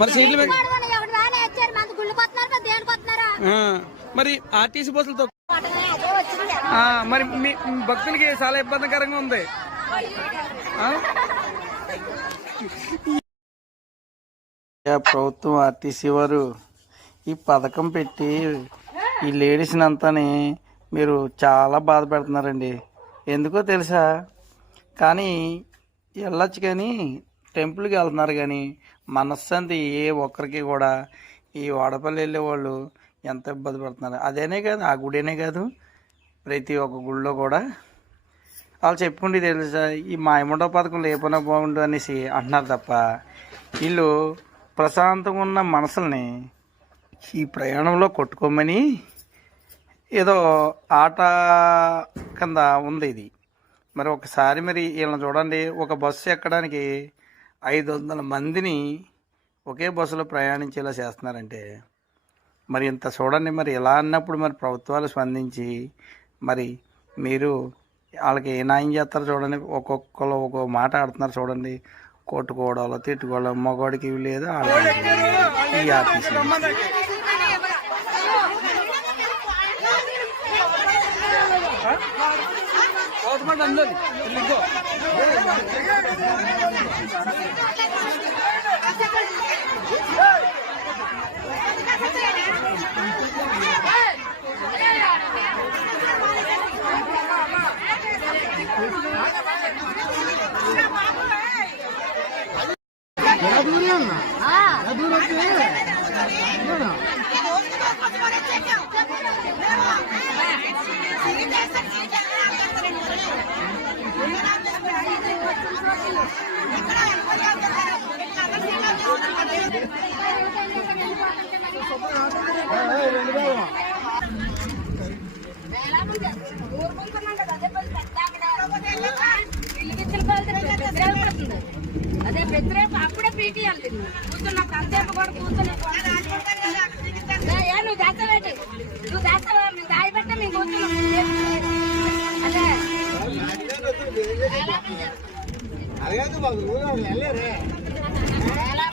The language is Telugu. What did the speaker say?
మరి సీట్లు మరి ఆర్టీసీ బస్సులతో మరి మీ భక్తులకి చాలా ఇబ్బందికరంగా ఉంది? ప్రభుత్వం ఆర్టీసీ వారు ఈ పథకం పెట్టి ఈ లేడీస్ని అంతాని మీరు చాలా బాధ పెడుతున్నారండి. ఎందుకో తెలుసా? కానీ వెళ్ళొచ్చు కానీ టెంపుల్కి వెళ్తున్నారు కానీ మనశ్శాంతి ఏ ఒక్కరికి కూడా ఈ వాడపల్లి వెళ్ళే వాళ్ళు ఎంత ఇబ్బంది పడుతున్నారు. అదేనే కాదు ఆ గుడేనే కాదు ప్రతి ఒక్క గుడిలో కూడా. వాళ్ళు చెప్పుకుంటే తెలుసా ఈ మాయముండ పథకం లేకపోయినా బాగుండు అనేసి అంటున్నారు తప్ప వీళ్ళు ప్రశాంతంగా ఉన్న మనసుల్ని ఈ ప్రయాణంలో కొట్టుకోమని ఏదో ఆట కింద ఉంది ఇది. మరి ఒకసారి మరి వీళ్ళని చూడండి ఒక బస్సు ఎక్కడానికి ఐదు వందల మందిని ఒకే బస్సులో ప్రయాణించేలా చేస్తున్నారంటే మరి ఇంత చూడండి మరి ఇలా అన్నప్పుడు మరి ప్రభుత్వాలు స్పందించి మరి మీరు వాళ్ళకి ఏ న్యాయం చేస్తారో చూడండి. ఒక్కొక్కరు ఒక్కొక్క మాట ఆడుతున్నారు చూడండి. కొట్టుకోవడాలో తిట్టుకోవడం మగవాడికి ఇవి లేదు ఆడవాడికి ఇవి లేదు. ఈ ఆర్టీసీ అదే పెద్దరేపు అప్పుడే పీటీ వెళ్తుంది కూర్చున్నప్పుడు అంతేపు కూడా కూర్చుని ఏ నువ్వు చేస్తావేంటి నువ్వు దాచవా మేము దాయి మేము కూర్చున్నాం అదే అడగదు మాకు ఊరు ఎలా